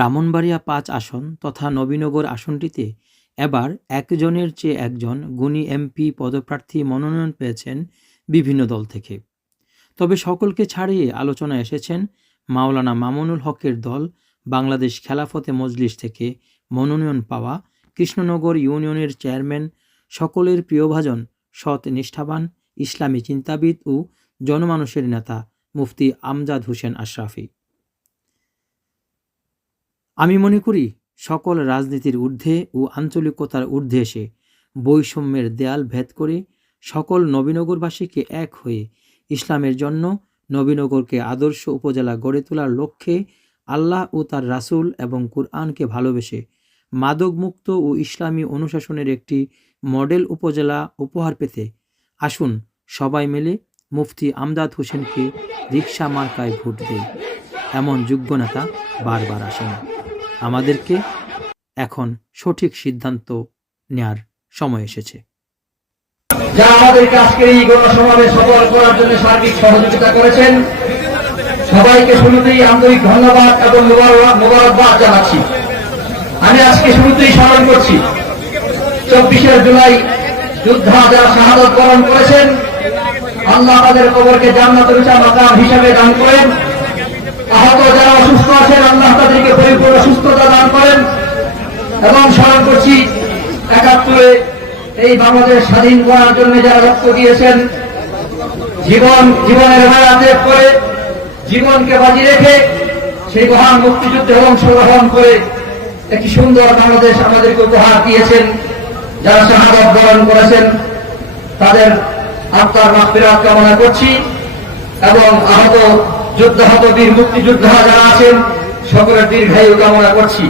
ব্রাহ্মণবাড়িয়া ৫ আসন তথা নবীনগর আসনটিতে এবার একজনের চেয়ে একজন গুণী এমপি পদপ্রার্থী মনোনয়ন পেয়েছেন বিভিন্ন দল থেকে। তবে সকলকে ছাড়িয়ে আলোচনায় এসেছেন মাওলানা মামুনুল হকের দল বাংলাদেশ খেলাফতে মজলিস থেকে মনোনয়ন পাওয়া কৃষ্ণনগর ইউনিয়নের চেয়ারম্যান, সকলের প্রিয়ভাজন, সৎ নিষ্ঠাবান, ইসলামী চিন্তাবিদ ও জনমানুষের নেতা মুফতি আমজাদ হোসেন আশরাফি। আমি মনে করি সকল রাজনীতির ঊর্ধ্বে ও আঞ্চলিকতার ঊর্ধ্বে এসে বৈষম্যের দেয়াল ভেদ করে সকল নবীনগরবাসীকে এক হয়ে ইসলামের জন্য নবীনগরকে আদর্শ উপজেলা গড়ে তোলার লক্ষ্যে আল্লাহ ও তার রাসূল এবং কুরআনকে ভালোবেসে মাদকমুক্ত ও ইসলামী অনুশাসনের একটি মডেল উপজেলা উপহার পেতে আসুন সবাই মিলে মুফতি আমজাদ হোসেনকে রিকশা মার্কায় ভোট দেই। এমন যোগ্য নেতা বারবার আসে না। আমাদেরকে এখন সঠিক সিদ্ধান্ত নেয়ার সময় এসেছে। যারা আমাদেরকে আজকের এই গণসমাবেশ সফল করার জন্য সার্বিক সহযোগিতা করেছেন, সবাইকে শুরুতেই আন্তরিক ধন্যবাদ এবং মোবারকবাদ জানাচ্ছি। আমি আজকে শুরুতেই স্মরণ করছি 24শে জুলাই যোদ্ধা যারা শাহাদত বরণ করেছেন, আল্লাহ তাদের কবরকে জান্নাতের উঁচা মাকাম হিসেবে দান করেন। আহত যারা অসুস্থ আছেন, আল্লাহ তাদেরকে পরিপূর্ণ সুস্থতা দান করেন। এবং স্মরণ করছি ৭১ এই বাংলাদেশ স্বাধীন করার জন্য যারা রক্ত দিয়েছেন, জীবনের মায়া ত্যাগ করে জীবনকে বাজি রেখে সেই মহান মুক্তিযুদ্ধে অংশগ্রহণ করে একটি সুন্দর বাংলাদেশ আমাদেরকে উপহার দিয়েছেন। যারা শাহাদত বরণ করেছেন তাদের আত্মার মাগফিরাত কামনা করছি এবং আহত যোদ্ধাহত বীর মুক্তিযোদ্ধা যারা আছেন সকলের দীর্ঘায়ু কামনা করছি।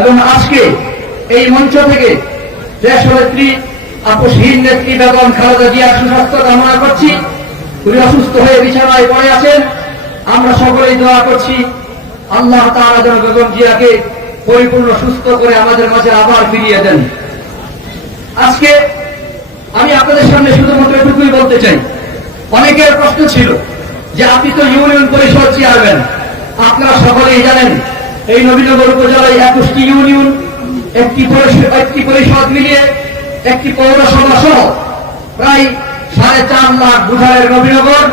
এবং আজকে এই মঞ্চ থেকে দেশনেত্রী আপসহীন নেত্রী বেগম খালেদা জিয়ার সুস্বাস্থ্য কামনা করছি। উনি অসুস্থ হয়ে বিছানায় পড়ে আছেন। আমরা সকলেই দোয়া করছি আল্লাহ তাআলা যেন বেগম জিয়াকে পরিপূর্ণ সুস্থ করে আমাদের মাঝে আবার ফিরিয়ে দেন। আজকে আমি আপনাদের সামনে শুধুমাত্র এটুকুই বলতে চাই, অনেকের প্রশ্ন ছিল যে আপনি তো ইউনিয়ন পরিষদ চেয়ারম্যান, আপনারা সকলেই জানেন এই নবীনগর উপজেলায় 21টি ইউনিয়ন, একটি পরিষদ মিলিয়ে একটি পৌরসভা সহ প্রায় 4.5 লাখ বুঝারের নবীনগর।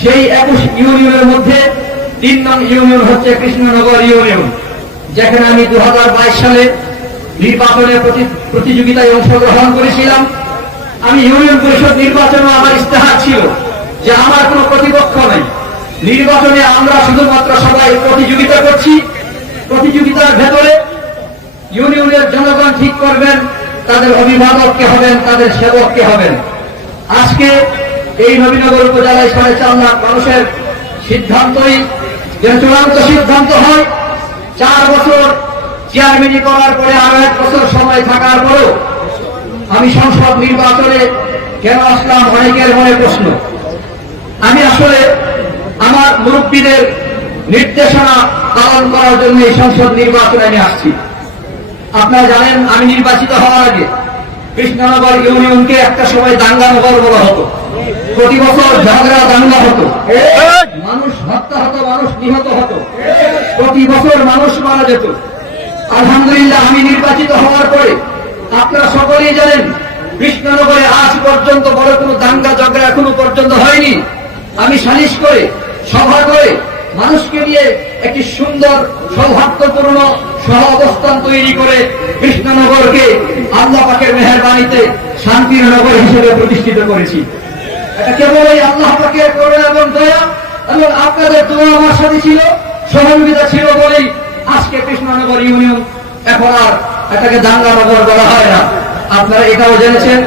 সেই 21 ইউনিয়নের মধ্যে 3 নং ইউনিয়ন হচ্ছে কৃষ্ণনগর ইউনিয়ন, যেখানে আমি 2022 সালে নির্বাচনের প্রতিযোগিতায় অংশগ্রহণ করেছিলাম। আমি ইউনিয়ন পরিষদ নির্বাচনে আমার ইস্তেহার ছিল যে আমার কোনো প্রতিপক্ষ নেই, নির্বাচনে আমরা শুধুমাত্র সবাই প্রতিযোগিতা করছি। প্রতিযোগিতার ভেতরে ইউনিয়নের জনগণ ঠিক করবেন তাদের অভিভাবককে হবেন, তাদের সেবককে হবেন। আজকে এই নবীনগর উপজেলায় 4.5 লাখ মানুষের সিদ্ধান্তই যেন চূড়ান্ত সিদ্ধান্ত হয়। 4 বছর চেয়ারম্যানি করার পরে আরো 1 বছর সময় থাকার পরেও আমি সংসদ নির্বাচনে কেন আসলাম, অনেকের মনে প্রশ্ন। আমি আসলে আমার মুরব্বীদের নির্দেশনা পালন করার জন্য এই সংসদ নির্বাচনে আমি আসছি। আপনারা জানেন আমি নির্বাচিত হওয়ার আগে কৃষ্ণনগর ইউনিয়নকে একটা সময় দাঙ্গানগর বলা হতো। প্রতি বছর ঝগড়া দাঙ্গা হতো, মানুষ হত্যা হতো, মানুষ নিহত হতো, প্রতি বছর মানুষ মারা যেত। আলহামদুলিল্লাহ আমি নির্বাচিত হওয়ার পরে আপনারা সকলেই জানেন কৃষ্ণনগরে আজ পর্যন্ত বড় কোনো দাঙ্গা ঝগড়া এখনো পর্যন্ত হয়নি। আমি সালিশ করে সভা করে মানুষকে নিয়ে একটি সুন্দর সৌহার্দ্যপূর্ণ সহ অবস্থান তৈরি করে কৃষ্ণনগরকে আল্লাহ পাকের মেহেরবানিতে শান্তির নগর হিসেবে প্রতিষ্ঠিত করেছি। এটা কেবল এই আল্লাহ পাকের করুণা এবং দয়া এবং আপনাদের দোয়া আমার সাথে ছিল, সহযোগিতা ছিল বলেই আজকে কৃষ্ণনগর ইউনিয়ন এখন আর এটাকে দাঙ্গানগর বলা হয় না। আপনারা এটাও জেনেছেন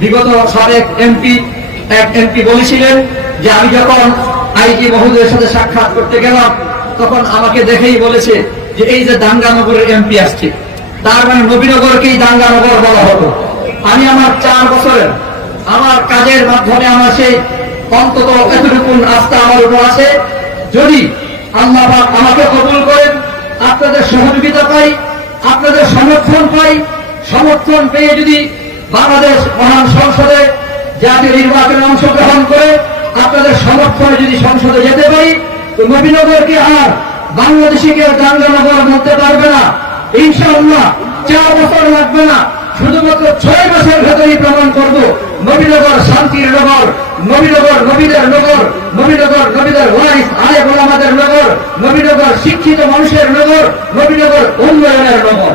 বিগত সাবেক এক এমপি বলেছিলেন যে আমি যখন আইজি মহোদয়ের সাথে সাক্ষাৎ করতে গেলাম তখন আমাকে দেখেই বলেছে যে এই যে দাঙ্গানগরের এমপি আসছে, তার মানে নবীনগরকেই দাঙ্গানগর বলা হতো। আমি আমার 4 বছরের আমার কাজের মাধ্যমে আমার সেই অন্তত এতটুকু আস্থা আমার উপর আছে। যদি আল্লাহ আমাকে কবুল করেন, আপনাদের সহযোগিতা পাই, আপনাদের সমর্থন পাই, সমর্থন পেয়ে যদি বাংলাদেশ মহান সংসদে জাতীয় নির্বাচনে অংশগ্রহণ করে আপনাদের সমর্থনে যদি সংসদে যেতে পারি, তো নবীনগরকে আর বাংলাদেশে কেউ জাঙ্গানগর বলতে পারবে না। ইনশাআল্লাহ 4 বছর লাগবে না, শুধুমাত্র 6 মাসের ভেতরেই প্রমাণ করব নবীনগর শান্তির নগর, নবীনগর নবীদের নগর, নবীনগর নবীদের ওয়ারিস আলেম ওলামাদের নগর, নবীনগর শিক্ষিত মানুষের নগর, নবীনগর উন্নয়নের নগর।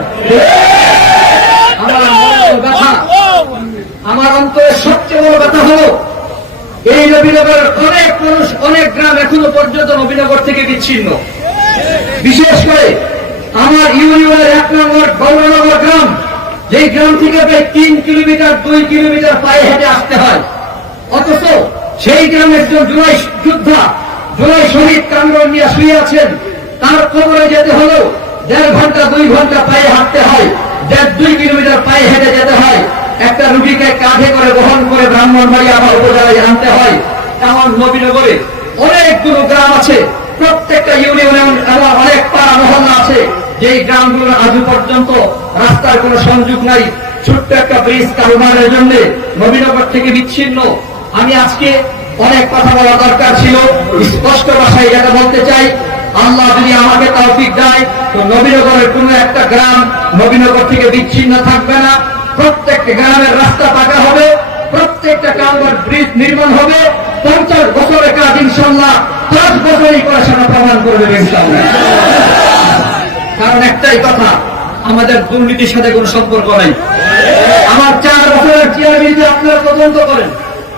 আমার মনের ব্যথা, আমার অন্তরের সবচেয়ে বড় ব্যথা হলো এই নবীনগরের অনেক মানুষ, অনেক গ্রাম এখনো পর্যন্ত নবীনগর থেকে বিচ্ছিন্ন। বিশেষ করে আমার ইউনিয়নের 1 নম্বর গৌরনগর গ্রাম, যেই গ্রাম থেকে প্রায় 3 কিলোমিটার 2 কিলোমিটার পায়ে হেঁটে আসতে হয়, অথচ সেই গ্রামের একজন জুলাই যোদ্ধা, জুলাই শহীদ কামরুল মিয়া শুয়ে আছেন, তার কবরে যেতে হলো 1.5 ঘন্টা 2 ঘন্টা পায়ে হাঁটতে হয়, 1.5-2 কিলোমিটার পায়ে হেঁটে যেতে হয়, একটা রুগীকে কাঁধে করে বহন করে ব্রাহ্মণবাড়িয়া আমার উপজেলায় আনতে হয়। এমন নবীনগরে অনেকগুলো গ্রাম আছে, প্রত্যেকটা ইউনিয়নে এমন অনেক পাড়া মহল্লা আছে যেই গ্রামগুলোর আজও পর্যন্ত রাস্তার কোনো সংযোগ নাই। ছোট্ট একটা ব্রিজ কারবারের জন্য নবীনগর থেকে বিচ্ছিন্ন। আমি আজকে অনেক কথা বলা দরকার ছিল, স্পষ্ট ভাষায় যেটা বলতে চাই, আল্লাহ যদি আমাকে তৌফিক দেয় তো নবীনগরের কোনো একটা গ্রাম নবীনগর থেকে বিচ্ছিন্ন থাকবে না। প্রত্যেকটা গ্রামের রাস্তা পাকা হবে, প্রত্যেকটা কালভার্ট ব্রিজ নির্মাণ হবে। 50 বছরের কাজ ইনশাআল্লাহ 5 বছরই করে সেটা প্রমাণ করবে ইনশাআল্লাহ। কারণ একটাই কথা, আমাদের দুর্নীতির সাথে কোনো সম্পর্ক নাই। আমার 4 বছরের চেয়ারম্যানকে আপনারা তদন্ত করেন,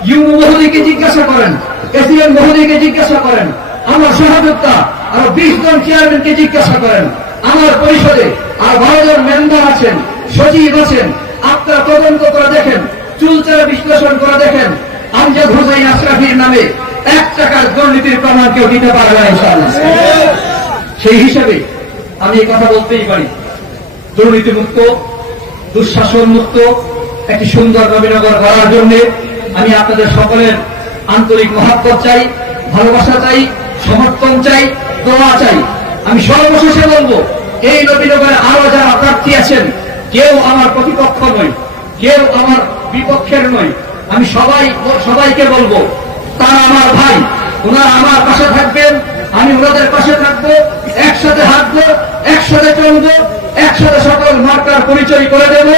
ইউনো মহোদয়কে জিজ্ঞাসা করেন, এসিএম মহোদয়কে জিজ্ঞাসা করেন, আমার সহযোদ্ধা আর 20 জন চেয়ারম্যানকে জিজ্ঞাসা করেন, আমার পরিষদে আর 12 জন মেম্বার আছেন, সচিব আছেন। আপনারা তদন্ত করে দেখেন, চুলচেরা বিশ্লেষণ করে দেখেন, আমজাদ হোসেন আশরাফির নামে 1 টাকার দুর্নীতির প্রমাণ কেউ দিতে পারবে না ইনশাআল্লাহ। সেই হিসেবে আমি এই কথা বলতেই পারি, দুর্নীতি মুক্ত, দুঃশাসন মুক্ত একটি সুন্দর নবীনগর গড়ার জন্য আমি আপনাদের সকলের আন্তরিক মহাব্বত চাই, ভালোবাসা চাই, সমর্থন চাই, দোয়া চাই। আমি সর্বশেষে বলবো, এই নবীনগরে আরো যারা প্রার্থী আছেন, কেউ আমার প্রতিপক্ষ নয়, কেউ আমার বিপক্ষের নয়। আমি সবাইকে বলবো, তারা আমার ভাই, ওনারা আমার পাশে থাকবেন, আমি ওনাদের পাশে থাকবো, একসাথে হাঁটবো, একসাথে চলবো, একসাথে সকল মার্কার পরিচয় করে দেব।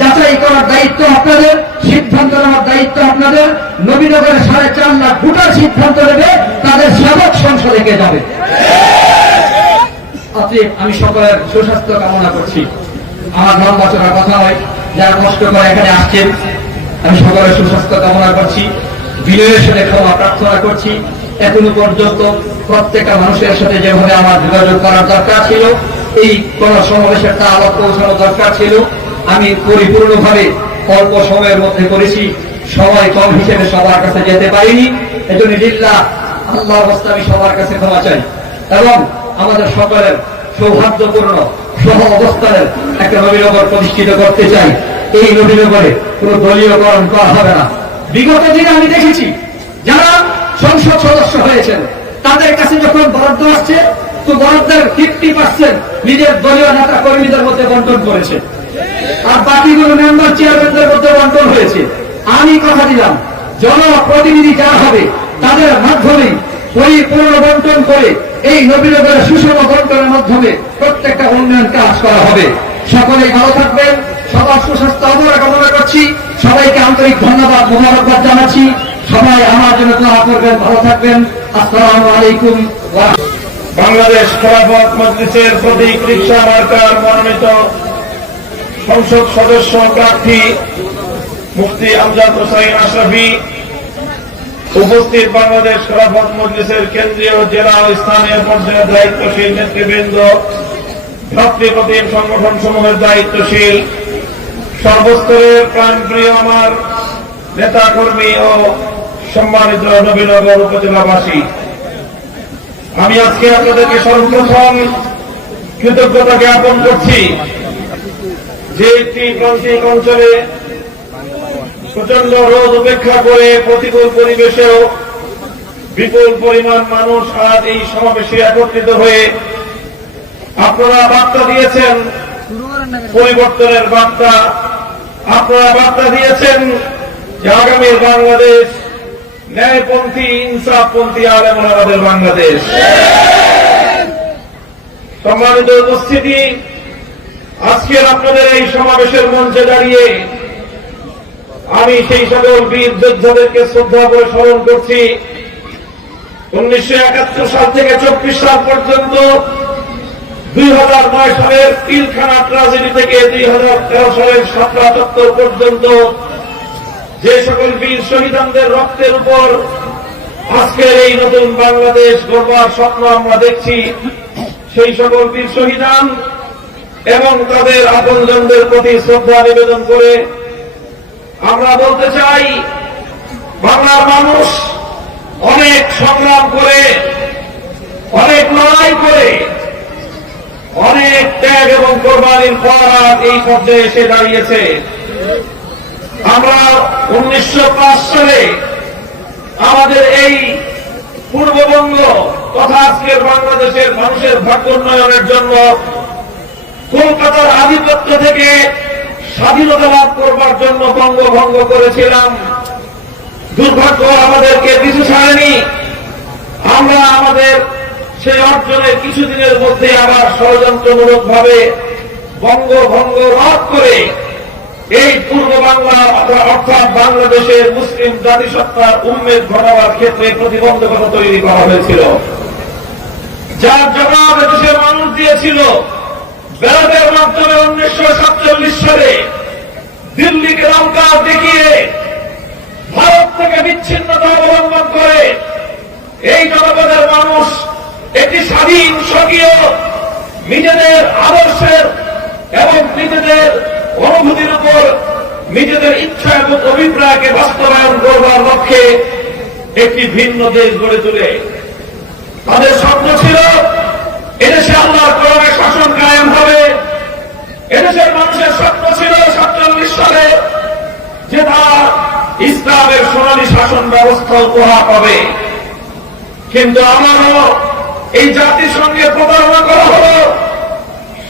যাচাই করার দায়িত্ব আপনাদের, সিদ্ধান্ত নেওয়ার দায়িত্ব আপনাদের। নবীনগরের 4.5 লাখ ভোটার সিদ্ধান্ত নেবে তাদের সেবক সংসদে কে যাবে। অতএব আমি সকলের সুস্বাস্থ্য কামনা করছি। আমার লম্বা চড়ার কথা নয়, যারা কষ্ট করে এখানে আসছেন, আমি সকলের সুস্বাস্থ্য কামনা করছি, বিনয়ের সাথে ক্ষমা প্রার্থনা করছি। এখনো পর্যন্ত প্রত্যেকটা মানুষের সাথে যেভাবে আমার যোগাযোগ করার দরকার ছিল, এই কোন সমাবেশের দাওয়াত পৌঁছানো দরকার ছিল, আমি পরিপূর্ণভাবে অল্প সময়ের মধ্যে করেছি। সময় কম হিসেবে সবার কাছে যেতে পারিনি, এজন্য লিল্লাহ আল্লাহর হস্তে আমি সবার কাছে ক্ষমা চাই এবং আমাদের সকলের সৌহার্দ্যপূর্ণ সহ অবস্থানের একটা নবীনগর প্রতিষ্ঠিত করতে চাই। এই নবীনগরে কোন দলীয়করণ করা হবে না। বিগত দিনে আমি দেখেছি যারা সংসদ সদস্য হয়েছেন, তাদের কাছে যখন বরাদ্দ আসছে তো বরাদ্দের 50% নিজের দলীয় নেতা কর্মীদের মধ্যে বন্টন করেছে, আর বাকিগুলো মেম্বার চেয়ারম্যানদের মধ্যে বন্টন হয়েছে। আমি কথা দিলাম, জনপ্রতিনিধি যারা হবে তাদের মাধ্যমে পরিপূর্ণ বন্টন করে এই নবীনগরের সুষম বন্টনের মাধ্যমে প্রত্যেকটা উন্নয়ন কাজ করা হবে। সকলেই ভালো থাকবেন, সবার সুস্বাস্থ্য কামনা করছি। সবাইকে আন্তরিক ধন্যবাদ, মোবারকবাদ জানাচ্ছি। সবাই আমার জন্য দোয়া করবেন, ভালো থাকবেন। আসসালামু আলাইকুম। বাংলাদেশ খেলাফত মজলিসের প্রতীক রিকশা মার্কার মনোনীত সংসদ সদস্য প্রার্থী মুফতি আমজাদ হোসেন আশরাফি, উপস্থিত বাংলাদেশ খেলাফত মজলিসের কেন্দ্রীয় জেলা ও স্থানীয় পর্যায়ের দায়িত্বশীল নেতৃবৃন্দ, ভ্রাতৃপ্রতিম সংগঠন সমূহের দায়িত্বশীল, সর্বস্তরের প্রাণপ্রিয় আমার নেতা কর্মী ও সম্মানিত নবীনগর উপজেলাবাসী, আমি আজকে আপনাদেরকে সর্বপ্রথম কৃতজ্ঞতা জ্ঞাপন করছি যে একটি প্রান্তিক অঞ্চলে প্রচন্ড রোদ উপেক্ষা করে প্রতিকূল পরিবেশেও বিপুল পরিমাণ মানুষ আজ এই সমাবেশে একত্রিত হয়ে আপনারা বার্তা দিয়েছেন পরিবর্তনের বার্তা। আপনারা বার্তা দিয়েছেন যে আগামীর বাংলাদেশ ন্যায়পন্থী, ইনসাফপন্থী আলেম ওলামাদের বাংলাদেশ। সম্মানিত উপস্থিতি, আজকের আপনাদের এই সমাবেশের মঞ্চে দাঁড়িয়ে আমি সেই সকল বীর যোদ্ধাদেরকে শ্রদ্ধা করে স্মরণ করছি। 1971 সাল থেকে 24 সাল পর্যন্ত, 2009 সালের পিলখানা ট্রাজেডি থেকে 2013 সালের 17/78 পর্যন্ত যে সকল বীর শহীদদের রক্তের উপর আজকের এই নতুন বাংলাদেশ গড়বার স্বপ্ন আমরা দেখছি, সেই সকল বীর শহীদান এবং তাদের আপনজনদের প্রতি শ্রদ্ধা নিবেদন করে আমরা বলতে চাই, বাংলার মানুষ অনেক সংগ্রাম করে, অনেক লড়াই করে, অনেক ত্যাগ এবং কোরবানির পর এই পর্যায়ে এসে দাঁড়িয়েছে। আমরা 1905 সালে আমাদের এই পূর্ববঙ্গ তথা আজকের বাংলাদেশের মানুষের ভাগ্যোন্নয়নের জন্য কলকাতার আধিপত্য থেকে স্বাধীনতা লাভ করবার জন্য বঙ্গভঙ্গ করেছিলাম। দুর্ভাগ্য আমাদেরকে পিছু ছাড়েনি। আমরা আমাদের সেই অর্জনের কিছুদিনের মধ্যে আবার ষড়যন্ত্রমূলক ভাবে বঙ্গভঙ্গ রদ করে এই পূর্ব বাংলা অর্থাৎ বাংলাদেশের মুসলিম জাতিসত্তার উন্মেদ ঘটাবার ক্ষেত্রে প্রতিবন্ধকতা তৈরি করা হয়েছিল, যার জবাব দেশের মানুষ দিয়েছিল। ব্যালটের মাধ্যমে 1947 সালে দিল্লিকে লঙ্কা দেখিয়ে ভারত থেকে বিচ্ছিন্নতা অবলম্বন করে এই জনপদের মানুষ একটি স্বাধীন স্বকীয় নিজেদের আদর্শের এবং নিজেদের অনুভূতির উপর নিজেদের ইচ্ছা এবং অভিপ্রায়কে বাস্তবায়ন করবার লক্ষ্যে একটি ভিন্ন দেশ গড়ে তোলে। তাদের স্বপ্ন ছিল এদেশে আল্লাহর কোরআনের শাসন কায়েম হবে। এদেশের মানুষের স্বপ্ন ছিল 47 সালে যে তারা ইসলামের সোনালী শাসন ব্যবস্থা উপহার পাবে। কিন্তু আমারও এই জাতির সঙ্গে প্রতারণা করা হল।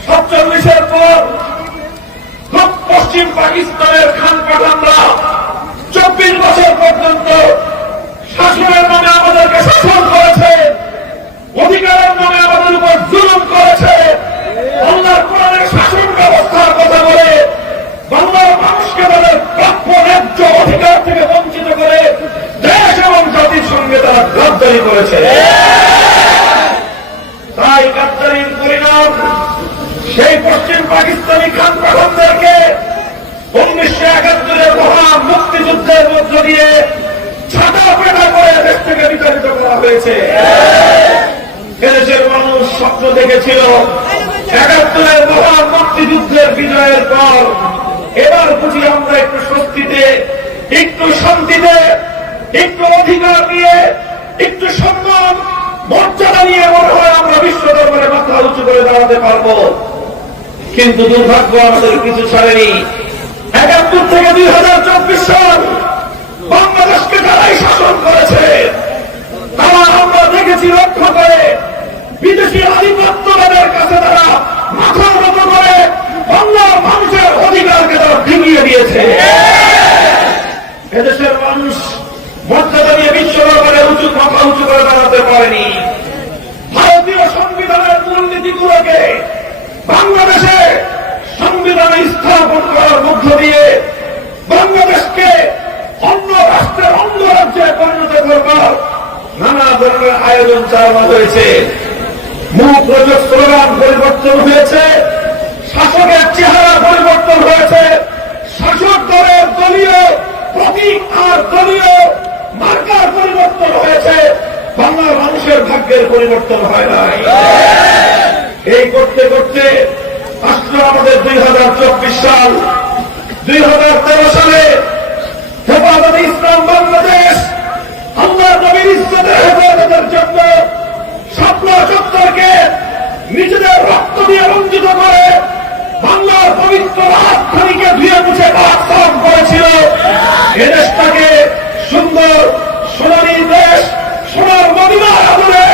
47-এর পর পশ্চিম পাকিস্তানের খান পাঠানরা 24 বছর পর্যন্ত শাসনের নামে আমাদেরকে শাসন করেছে, অধিকারের নামে আমাদের উপর জুলুম করেছে। বাংলার কোরআনের শাসন ব্যবস্থার কথা বলে বাংলার মানুষকে তাদের প্রাপ্য ন্যায্য অধিকার থেকে বঞ্চিত করে দেশ এবং জাতির সঙ্গে তারা গাদ্দারি করেছে। তাই গাদ্দারির পরিণাম সেই পশ্চিম পাকিস্তানি খান পাঠানদেরকে 1971-এর মহা মুক্তিযুদ্ধের মধ্য দিয়ে ছাতা পেটা করে দেশ থেকে বিতাড়িত করা হয়েছে। এদেশের মানুষ স্বপ্ন দেখেছিল 71-এর মহা মুক্তিযুদ্ধের বিজয়ের পর এবার বুঝি আমরা একটু স্বস্তিতে, একটু শান্তিতে, একটু অধিকার নিয়ে, একটু সম্মান মর্যাদা নিয়ে মনে হয় আমরা বিশ্ব দরবারে মাথা উঁচু করে দাঁড়াতে পারবো। কিন্তু দুর্ভাগ্য আমাদের কিছু ছাড়েনি। 71 থেকে 2024 সাল বাংলাদেশকে যারাই শাসন করেছে তারা আমরা দেখেছি লক্ষ্য করে বিদেশি আধিপত্যবাদের কাছে তারা মাথা নত করে বাংলার মানুষের অধিকারকে তারা ডিঙিয়ে দিয়েছে। এদেশের মানুষ মর্যাদা নিয়ে বিশ্ব দরবারে মাথা উঁচু করে দাঁড়াতে পারেনি। ভারতীয় সংবিধানের মূলনীতিগুলোকে বাংলাদেশে সংবিধানে স্থাপন করার মধ্য দিয়ে বাংলাদেশকে অন্য রাষ্ট্রের অন্য রাজ্যে পরিণত করবার নানা ধরনের আয়োজন চালানো হয়েছে। মুখ রোচক স্লোগান পরিবর্তন হয়েছে, শাসকের চেহারা পরিবর্তন হয়েছে, শাসক দলের দলীয় প্রতীক আর দলীয় মার্কার পরিবর্তন হয়েছে, বাংলার মানুষের ভাগ্যের পরিবর্তন হয় নাই। এই করতে করতে আসলো আমাদের 2024 সাল। 2013 সালে হেফাজতে ইসলাম বাংলাদেশ আল্লাহ নবীর ইজ্জতের হেফাজতের জন্য শাপলা চত্বরকে নিজেদের রক্ত দিয়ে রঞ্জিত করে বাংলার পবিত্র রাজধানীকে ধুয়ে মুছে সাফ করেছিল। এদেশটাকে সুন্দর সোনালী দেশ, সোনার মদিনার আদরে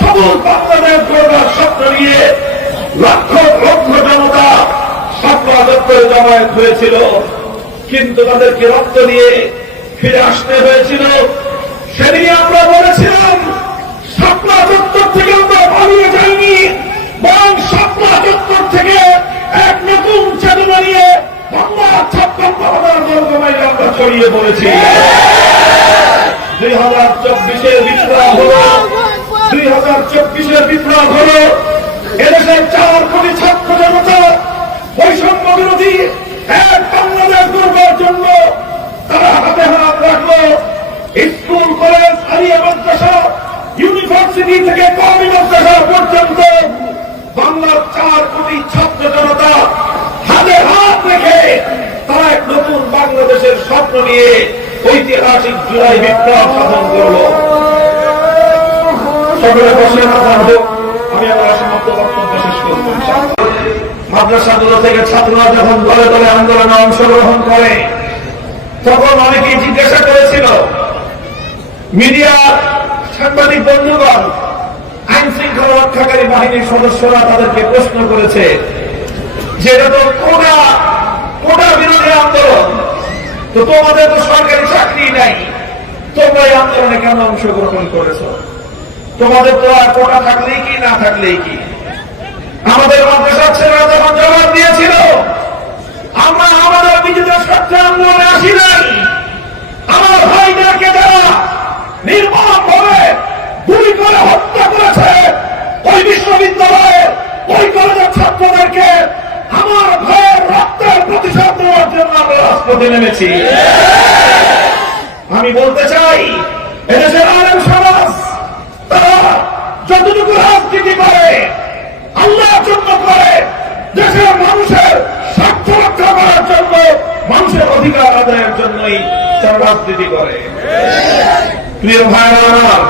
সবুজ বাংলাদেশ গড়বার স্বপ্ন নিয়ে লক্ষ লক্ষ জনতা শাপলা চত্বরে জমায়েত হয়েছিল। কিন্তু তাদেরকে রক্ত দিয়ে ফিরে আসতে হয়েছিল। সেদিনই আমরা বলেছিলাম শাপলা চত্বর থেকে আমরা পালিয়ে যাইনি, বরং শাপলা চত্বর থেকে এক নতুন চেতনা নিয়ে বাংলার 56,000 বর্গ মাইল আমরা ছড়িয়ে পড়েছি। 2024-এর বিপ্লব হলো 2024-এর বিপ্লব হলো এদেশের 4 কোটি ছাত্র জনতা বৈষম্য বিরোধী এক বাংলাদেশ গড়বার জন্য তারা হাতে হাত রাখলো। স্কুল, কলেজ, আলিয়া মাদ্রাসা, ইউনিভার্সিটি থেকে কওমি মাদ্রাসা পর্যন্ত বাংলার 4 কোটি ছাত্র জনতা হাতে হাত রেখে তারা এক নতুন বাংলাদেশের স্বপ্ন নিয়ে ঐতিহাসিক জুলাই বিপ্লব সাধন করল। সকলে বসে মাথা হোক, আমি আমার সমাপ্ত বক্তব্য শেষ করব। মাদ্রাসাগুলো থেকে ছাত্ররা যখন দলে দলে আন্দোলনে অংশগ্রহণ করে তখন অনেকেই জিজ্ঞাসা করেছিল, মিডিয়ার সাংবাদিক বন্ধুগণ, আইন শৃঙ্খলা রক্ষাকারী বাহিনীর সদস্যরা তাদেরকে প্রশ্ন করেছে যে এটা তো কোটা বিরোধী আন্দোলন, তো তোমাদের তো সরকারি চাকরি নাই, তোমরা এই আন্দোলনে কেন অংশগ্রহণ করেছ? তোমাদের তো আর কোটা থাকলেই কি না থাকলেই কি? আমাদের মাদ্রাসার ছেলেরা যখন জবাব দিয়েছিল, আমরা আমাদের নিজেদের স্বার্থে আন্দোলনে আসি নাই, আমার ভাইদেরকে যারা নির্মমভাবে গুলি করে হত্যা করেছে ওই বিশ্ববিদ্যালয়ে, ওই কলেজের ছাত্রদেরকে আমার ভাইয়ের রক্তের প্রতিশোধ নেওয়ার জন্য আমরা রাজপথে নেমেছি। আমি বলতে চাই, এদেশের আলেম সমাজ তারা যতটুকু রাজনীতি করে আল্লাহর জন্য করে, দেশের মানুষের স্বার্থ রক্ষা করার জন্য, মানুষের অধিকার আদায়ের জন্যই তারা রাজনীতি করে। প্রিয় ভাইরা আমার,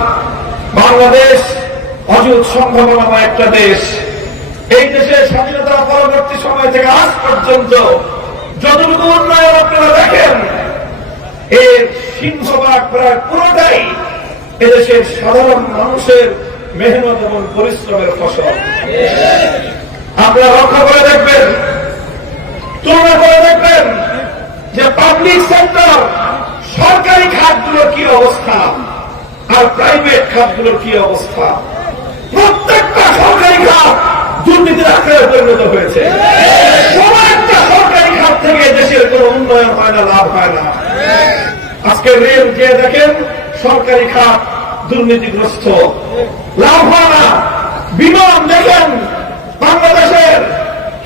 বাংলাদেশ অযুত সম্ভাবনাময় একটা দেশ। এই দেশের স্বাধীনতা পরবর্তী সময় থেকে আজ পর্যন্ত যতটুকু উন্নয়ন আপনারা দেখেন, এর সিংহভাগ প্রায় পুরোটাই এদেশের সাধারণ মানুষের মেহনত এবং পরিশ্রমের ফসল। আপনারা লক্ষ্য করে দেখবেন, তুলনা করে দেখবেন যে পাবলিক সেক্টর, সরকারি খাতগুলোর কি অবস্থা আর প্রাইভেট খাতগুলোর কি অবস্থা। প্রত্যেকটা সরকারি খাত দুর্নীতির আকারে পরিণত হয়েছে। কোনো একটা সরকারি খাত থেকে দেশের কোন উন্নয়ন হয় না, লাভ হয় না। আজকে রেল গিয়ে দেখেন, সরকারি খাত দুর্নীতিগ্রস্ত, লাভ হয় না। বিমান দেখেন, বাংলাদেশের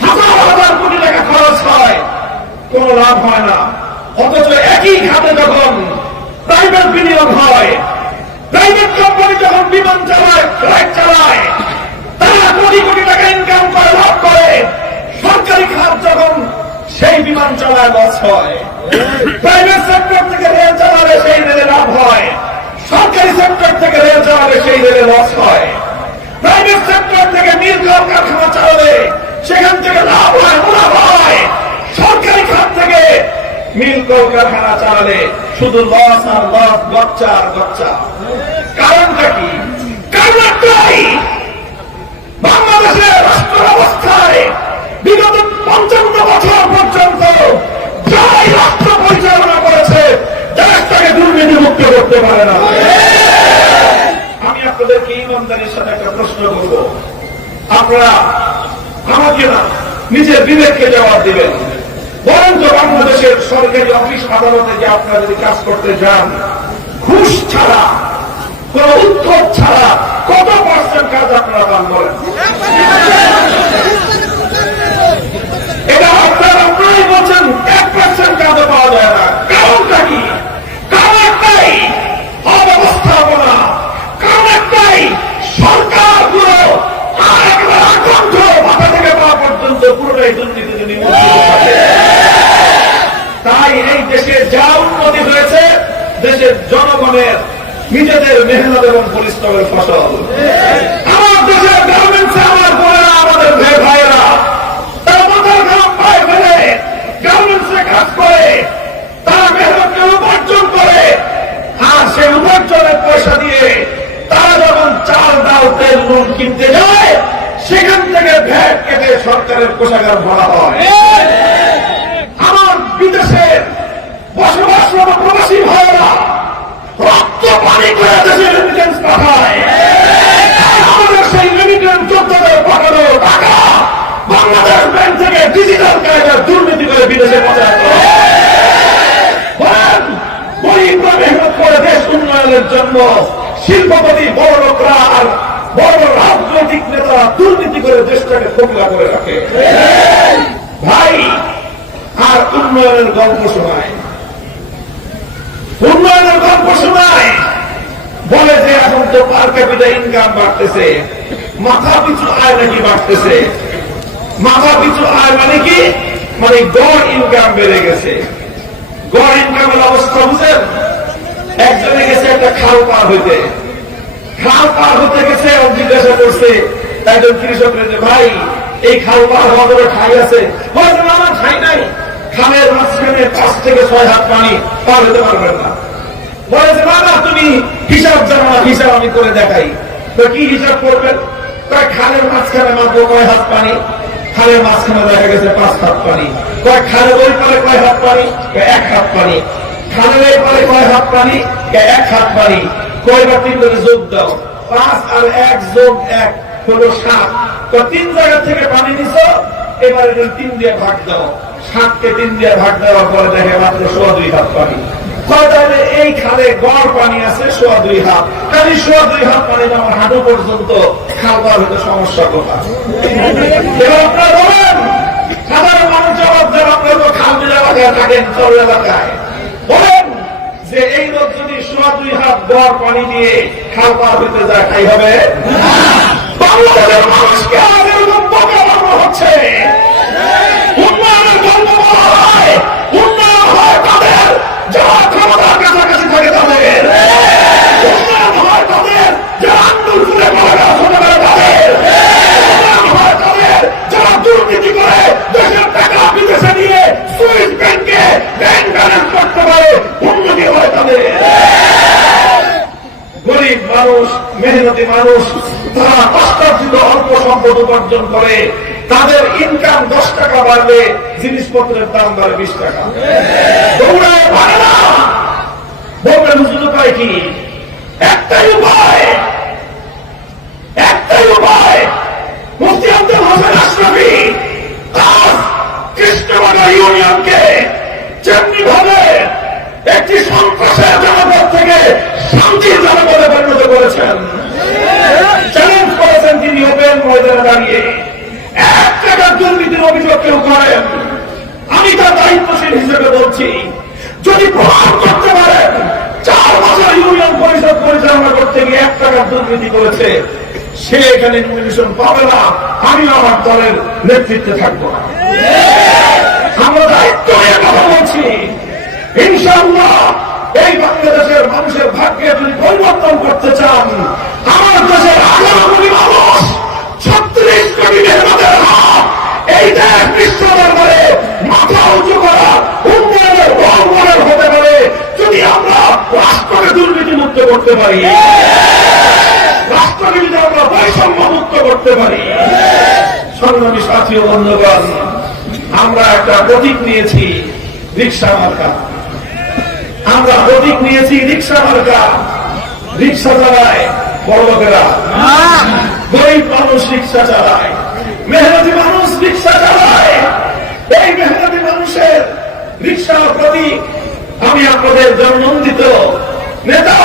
হাজার হাজার কোটি টাকা খরচ হয়, কোন লাভ হয় না। অথচ একই খাতে যখন প্রাইভেট বিনিয়োগ হয়, প্রাইভেট কোম্পানি যখন বিমান চালায়, ফ্লাইট চালায়, তারা কোটি কোটি টাকা ইনকাম করে, লাভ করে। সরকারি খাত যখন সেই বিমান চালায়, লস হয়। প্রাইভেট সেক্টর থেকে রেল চালালে সেই রেলে লাভ হয়, সরকারি সেক্টর থেকে রেল চালালে সেই রেলে লস হয়। প্রাইভেট সেক্টর থেকে মিল কারখানা চালালে সেখান থেকে লাভ হয়, মুনাফা হয়। সরকারি খাত থেকে মিল কারখানা চালালে শুধু লস আর লস, গচ্চা আর গচ্চা। কারণটা কি? কারণ একটাই, বাংলাদেশের রাষ্ট্র ব্যবস্থায় বিগত 55 বছর পর্যন্ত যারাই রাষ্ট্র পরিচালনা করেছে, দেশটাকে দুর্নীতিমুক্ত করতে পারে না। আমি আপনাদেরকে ইমানদারির সাথে একটা প্রশ্ন করব, আপনারা আমাকে না, নিজের বিবেককে জবাব দিবেন। বরঞ্চ বাংলাদেশের সরকারি অফিস আদালতে যে আপনারা যদি কাজ করতে যান, ঘুষ ছাড়া, কোন উৎকোচ ছাড়া কত পার্সেন্ট কাজ আপনারা পান বলেন? এটা আপনারাই বলছেন 1% কাজও পাওয়া যায় না। কারণটা কি? কারণ একটাই, অব্যবস্থাপনা। কারণ একটাই, সরকারগুলো আর একেবারে আকণ্ঠ মাথা থেকে পা পর্যন্ত পুরোটাই দুর্নীতিতে নিমজ্জিত থাকে। তাই এই দেশে যা উন্নতি হয়েছে, দেশের জনগণের নিজেদের মেহনত এবং পরিশ্রমের ফসল। আমার দেশের গার্মেন্টসে আমার বোনেরা, আমাদের ভাইয়েরা, তারা মাথার ঘাম পায়ে ফেলে গার্মেন্টসে কাজ করে, তারা মেহনতকে উপার্জন করে, আর সেই উপার্জনের পয়সা দিয়ে তারা যখন চাল, ডাল, তেল, নুন কিনতে যায়, সেখান থেকে ভ্যাট কেটে সরকারের কোষাগার ভরা হয়। আমার বিদেশের বসবাসরত প্রবাসী ভাইয়েরা রক্ত পানি করে দেশে রেমিটেন্স পাঠায়। আমাদের সেই রেমিটেন্স যোদ্ধাদের পাঠানোর ইলিগাল কায়দার দুর্নীতি করে বিদেশে পাচার করে। বলেন, গরিবরা মেহনত করে দেশ উন্নয়নের জন্য, শিল্পপতি বড় লোকরা আর বড় রাজনৈতিক নেতারা দুর্নীতি করে দেশটাকে খোকলা করে রাখে। ভাই, আর উন্নয়নের গল্প শোনায়, উন্নয়নের গল্প শোনায়, বলে যে এখন তো পার ক্যাপিটা ইনকাম বাড়তেছে, মাথা পিছু আয় নাকি বাড়তেছে। মাথা পিছু আয় মানে কি? মানে গড় ইনকাম বেড়ে গেছে। গড় ইনকামের অবস্থা বুঝেন? একজনে গেছে একটা খাল পার হইতে, খাল পার হতে গেছে, ও জিজ্ঞাসা করছে একজন কৃষক, ভাই এই খাল পার হওয়া ধরে ঠাই আছে? বলছে না, আমার ঠাই নাই, খালের মাঝখানে 5 থেকে 6 হাত পানি পার হতে পারবেন না। বলেছে না না, তুমি হিসাব জানো না, হিসাব আমি করে দেখাই। তো কি হিসাব করবেন? তাই খালের মাঝখানে মাত্র কয় হাত পানি? খালের মাঝখানে দেখা গেছে 5 হাত পানি। কয় খালের ওই পারে কয় হাত পানি? 1 হাত পানি। খালের এই পারে কয় হাত পানি? 1 হাত পানি। কয়বার 3 করে যোগ দাও, 5 আর 1 যোগ 1 হলো 7। তো 3 জায়গা থেকে পানি নিছ, এবারে 3 দিয়ে ভাগ দাও, 7 কে 3 দিয়ে ভাগ দেওয়ার পরে দেখে মাত্র 2.5 হাত পানি। তাহলে এই খালে গড় পানি আছে 2.5 হাত, খালি 2.5 হাত পানি আমার হাঁটু পর্যন্ত, খাল পার হতে সমস্যা কোথায়? এবার আপনারা বলেন, সাধারণ মানুষ জবাব দেন, আপনারা তো খাল বিল এলাকায় থাকেন, চর এলাকায়, বলেন যে এই লোক যদি 2.5 হাত গড় পানি দিয়ে খাল পার হইতে যায়, তাই হবে? বাংলাদেশের মানুষকে আজ এরকম বোকা বানানো হচ্ছে। উন্নয়নের গল্প বলা হয়, উন্নয়ন হয় তাদের যারা ক্ষমতার কাছাকাছি থাকে, তাদের উন্নয়ন হয় তাদের যারা আন্দোলন করে মারা হতে পারে, তাদের উন্নয়ন হয় তাদের যারা দুর্নীতি করে দেশের টাকা বিদেশে নিয়ে সুইস ব্যাংকে ব্যাংক ব্যালেন্স করতে পারে, উন্নতি হয় তাদের। গরিব মানুষ, মেহনতি মানুষ, তারা কষ্টার্জিত অল্প সম্পদ উপার্জন করে, তাদের ইনকাম 10 টাকা বাড়লে জিনিসপত্রের দাম বাড়ে 20 টাকা। দৌড়ায় বাড়ে না। বলবেন হুজুর উপায় কি? একটাই উপায়, একটাই উপায়। মুফতি আব্দুল হোসেন আশরাফি আজ কৃষ্ণনগর ইউনিয়নকে যেমনি ভাবে একটি সন্ত্রাসের জনপদ থেকে শান্তির জনপদে পরিণত করেছেন, চ্যালেঞ্জ করেছেন তিনি ওপেন ময়দানে দাঁড়িয়ে। 1 টাকার দুর্নীতির অভিযোগ কেউ করেন, আমি তার দায়িত্বশীল হিসেবে বলছি, যদি প্রমাণ করতে পারেন 4 বছর ইউনিয়ন পরিষদ পরিচালনা করতে গিয়ে 1 টাকার দুর্নীতি করেছে, সে এখানে নমিনেশন পাবে না, আমি আমার দলের নেতৃত্বে থাকবো না। আমরা দায়িত্ব নিয়ে কথা বলছি। ইনশাআল্লাহ এই বাংলাদেশের মানুষের ভাগ্যে যদি পরিবর্তন করতে চান, আমার দেশের 11 কোটি মানুষ, 36 কোটি মেহনতের হাত, এই দেশ বিশ্ব দরবারে মাথা উঁচু করা উন্নয়নের রোল মডেল হতে পারে যদি আমরা রাষ্ট্রকে দুর্নীতি মুক্ত করতে পারি, রাষ্ট্রকে যদি আমরা বৈষম্য মুক্ত করতে পারি। সংগ্রামী সাথী ও বন্ধুগণ, আমরা একটা প্রতীক নিয়েছি, রিকশা মার্কা। আমরা প্রতীক নিয়েছি রিকশা মার্কা। রিকশা চালায় বড় লোকেরা, গরিব মানুষ রিকশা চালায়, মেহনতি মানুষ রিকশা চালায়। এই মেহনতি মানুষের রিকশার প্রতীক আমি আপনাদের জননন্দিত নেতা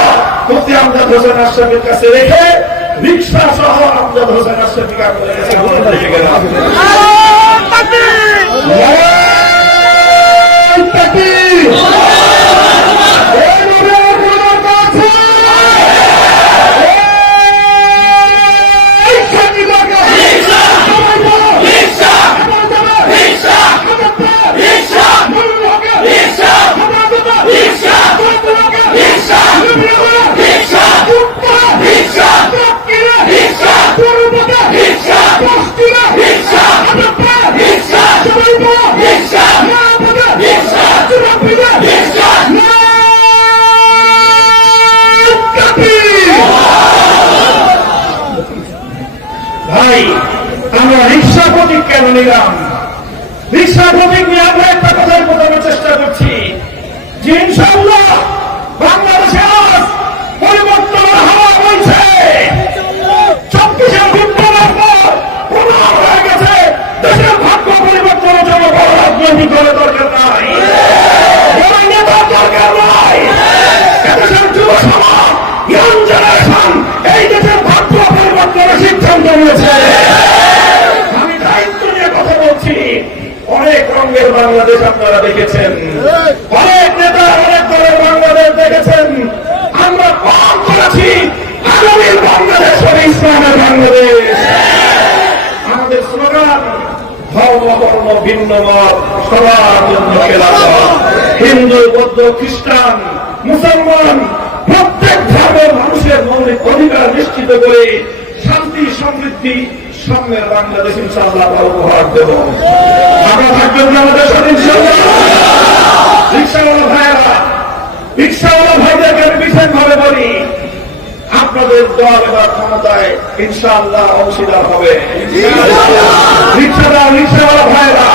মুফতি আমজাদ হোসেন আশরাফির কাছে রেখে রিকশা সহ আমজাদ হোসেন আশরাফিকে আপনাদের কাছে অনুরোধ রেখে গেলাম। ভাই, আমরা রিকশা প্রতীক কেন নিলাম? রিকশা প্রতীক নিয়ে আমরা একটা কথাই বোঝানোর চেষ্টা করছি যে ইনশাআল্লাহ বাংলাদেশে আজ পরিবর্তনের হাওয়া বইছে। 24 বিপ্লবের পর প্রমাণ হয়ে গেছে দেশের ভাগ্য পরিবর্তনের জন্য রঙের বাংলাদেশ আপনারা দেখেছেন, অনেক নেতা অনেক দলের বাংলাদেশ দেখেছেন। আমরা কম করেছি আগামীর বাংলাদেশ হবে ইসলামের বাংলাদেশ। আমাদের স্লোগান ধর্ম বর্ণ ভিন্ন মত সবার জন্য খেলাফত। হিন্দু বৌদ্ধ খ্রিস্টান মুসলমান প্রত্যেক ধর্মের মানুষের মৌলিক অধিকার নিশ্চিত করে শান্তি সমৃদ্ধি সামনের বাংলাদেশ ইনশাআল্লাহ উপহার দেব। আমরা থাকবেন আমাদের সাথে ইনশাআল্লাহ। রিকশাওয়ালা ভাইয়েরা, রিকশাওয়ালা ভাইদেরকে আমি বিশেষভাবে বলি, আপনাদের দল এবার ক্ষমতায় ইনশাআল্লাহ অংশীদার হবে। রিকশাদার রিকশাওয়ালা ভাইয়েরা,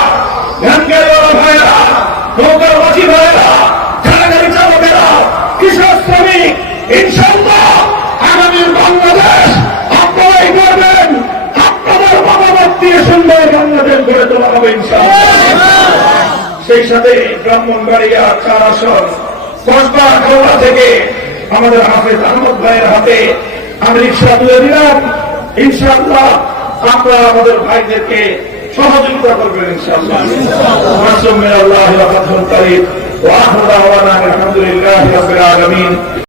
ভ্যান গাড়িওয়ালা ভাইয়েরা, নৌকার মাঝি ভাইয়েরা, ঠেলাগাড়ি চালকেরা, কৃষক শ্রমিক, ইনশাআল্লাহ আগামীর বাংলাদেশ আপনারাই করবেন। আপনাদের মতামত দিয়ে সুন্দর বাংলাদেশ গড়ে তোলা হবে ইনশাআল্লাহ। সেই সাথে ব্রাহ্মণবাড়িয়া 4 আসন কসবা খাওয়া থেকে আমাদের হাফেজ আহমদ ভাইয়ের হাতে আমি রিকশা তুলে দিলাম। ইনশাআল্লাহ আপনারা আমাদের ভাইদেরকে সহযোগিতা করবেন ইনশাআল্লাহ। আলহামদুলিল্লাহ রাব্বিল আলামিন।